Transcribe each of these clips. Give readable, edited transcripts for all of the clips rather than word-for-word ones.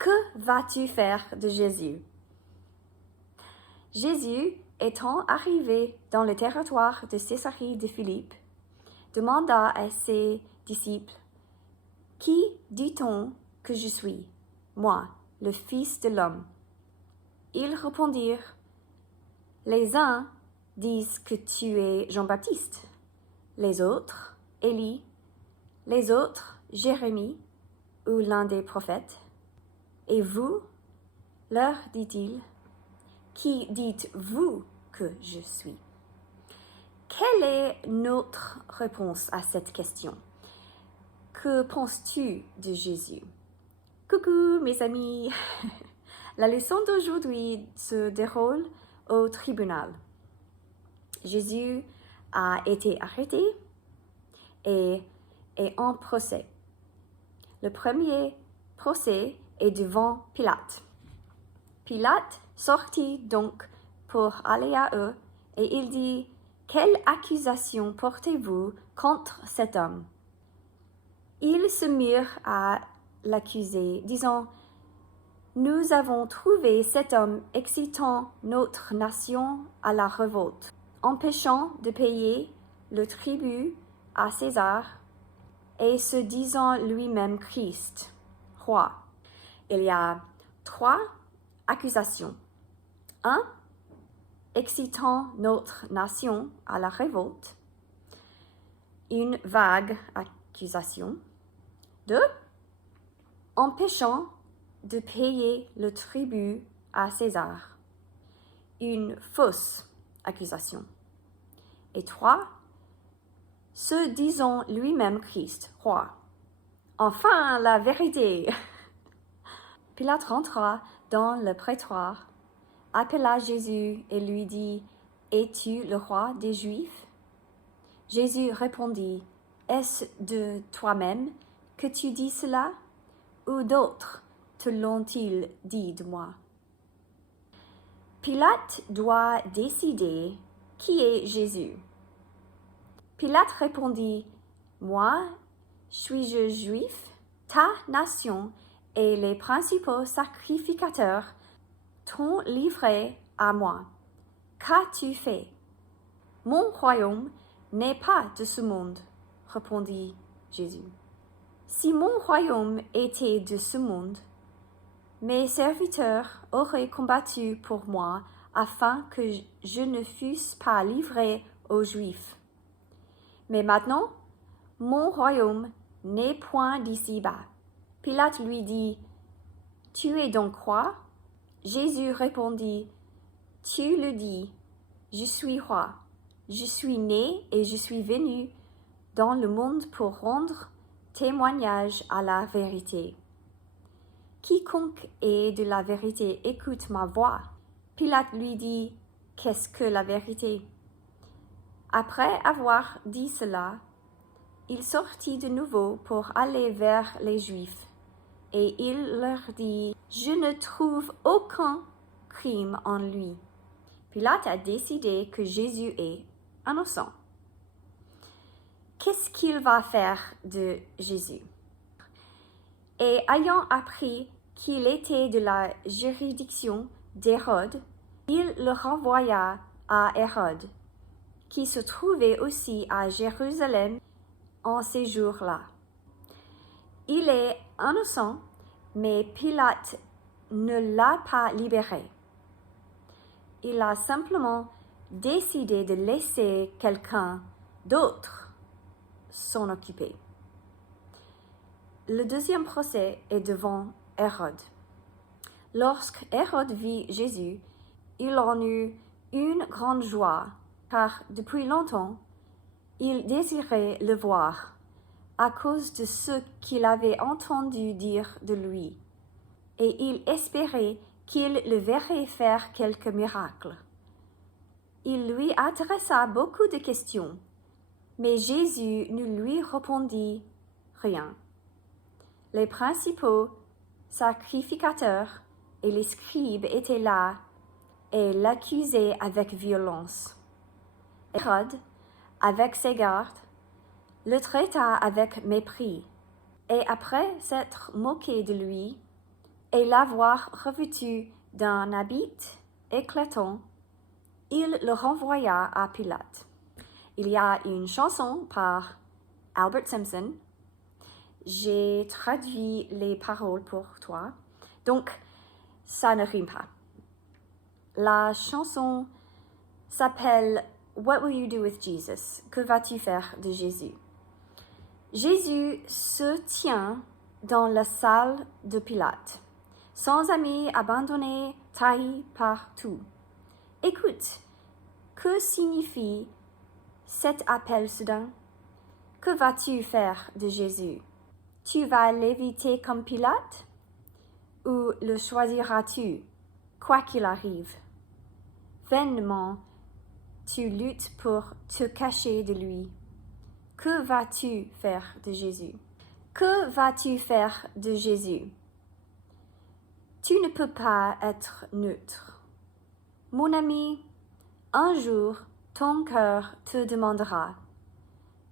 Que vas-tu faire de Jésus? Jésus, étant arrivé dans le territoire de Césarée de Philippe, demanda à ses disciples, « Qui dit-on que je suis, moi, le Fils de l'homme ?» Ils répondirent, « Les uns disent que tu es Jean-Baptiste, les autres, Élie, les autres, Jérémie ou l'un des prophètes. Et vous, leur dit-il, qui dites-vous que je suis? » Quelle est notre réponse à cette question? Que penses-tu de Jésus? Coucou mes amis! La leçon d'aujourd'hui se déroule au tribunal. Jésus a été arrêté et est en procès. Le premier procès est devant Pilate. Pilate sortit donc pour aller à eux et il dit, « Quelle accusation portez-vous contre cet homme? » Ils se mirent à l'accuser, disant, « Nous avons trouvé cet homme excitant notre nation à la révolte, empêchant de payer le tribut à César et se disant lui-même Christ, roi. » Il y a 3 accusations. 1. Excitant notre nation à la révolte. Une vague accusation. 2. Empêchant de payer le tribut à César. Une fausse accusation. Et 3. Se disant lui-même Christ, roi. Enfin, la vérité. Pilate rentra dans le prétoire, appela Jésus et lui dit, « Es-tu le roi des Juifs? » Jésus répondit, « Est-ce de toi-même que tu dis cela, ou d'autres te l'ont-ils dit de moi? » Pilate doit décider qui est Jésus. Pilate répondit, « Moi, suis-je juif? Ta nation et les principaux sacrificateurs t'ont livré à moi. Qu'as-tu fait? » « Mon royaume n'est pas de ce monde, » répondit Jésus. « Si mon royaume était de ce monde, mes serviteurs auraient combattu pour moi afin que je ne fusse pas livré aux Juifs. Mais maintenant, mon royaume n'est point d'ici-bas. » Pilate lui dit, « Tu es donc roi? » Jésus répondit, « Tu le dis, je suis roi. Je suis né et je suis venu dans le monde pour rendre témoignage à la vérité. Quiconque est de la vérité écoute ma voix. » Pilate lui dit, « Qu'est-ce que la vérité? » Après avoir dit cela, il sortit de nouveau pour aller vers les Juifs, et il leur dit, « Je ne trouve aucun crime en lui. » Pilate a décidé que Jésus est innocent. Qu'est-ce qu'il va faire de Jésus? Et ayant appris qu'il était de la juridiction d'Hérode, il le renvoya à Hérode, qui se trouvait aussi à Jérusalem en ces jours-là. Il est innocent, mais Pilate ne l'a pas libéré. Il a simplement décidé de laisser quelqu'un d'autre s'en occuper. Le deuxième procès est devant Hérode. Lorsque Hérode vit Jésus, il en eut une grande joie, car depuis longtemps, il désirait le voir, à cause de ce qu'il avait entendu dire de lui, et il espérait qu'il le verrait faire quelques miracles. Il lui adressa beaucoup de questions, mais Jésus ne lui répondit rien. Les principaux sacrificateurs et les scribes étaient là et l'accusaient avec violence. Hérode, avec ses gardes, le traita avec mépris, et après s'être moqué de lui, et l'avoir revêtu d'un habit éclatant, il le renvoya à Pilate. Il y a une chanson par Albert Simpson. J'ai traduit les paroles pour toi, donc ça ne rime pas. La chanson s'appelle What Will You Do with Jesus? Que vas-tu faire de Jésus? Jésus se tient dans la salle de Pilate, sans amis, abandonné, trahi par tout. Écoute, que signifie cet appel soudain? Que vas-tu faire de Jésus? Tu vas l'éviter comme Pilate? Ou le choisiras-tu, quoi qu'il arrive? Vainement, tu luttes pour te cacher de lui. Que vas-tu faire de Jésus? Que vas-tu faire de Jésus? Tu ne peux pas être neutre. Mon ami, un jour, ton cœur te demandera,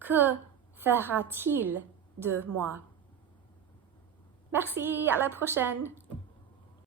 que fera-t-il de moi? Merci, à la prochaine!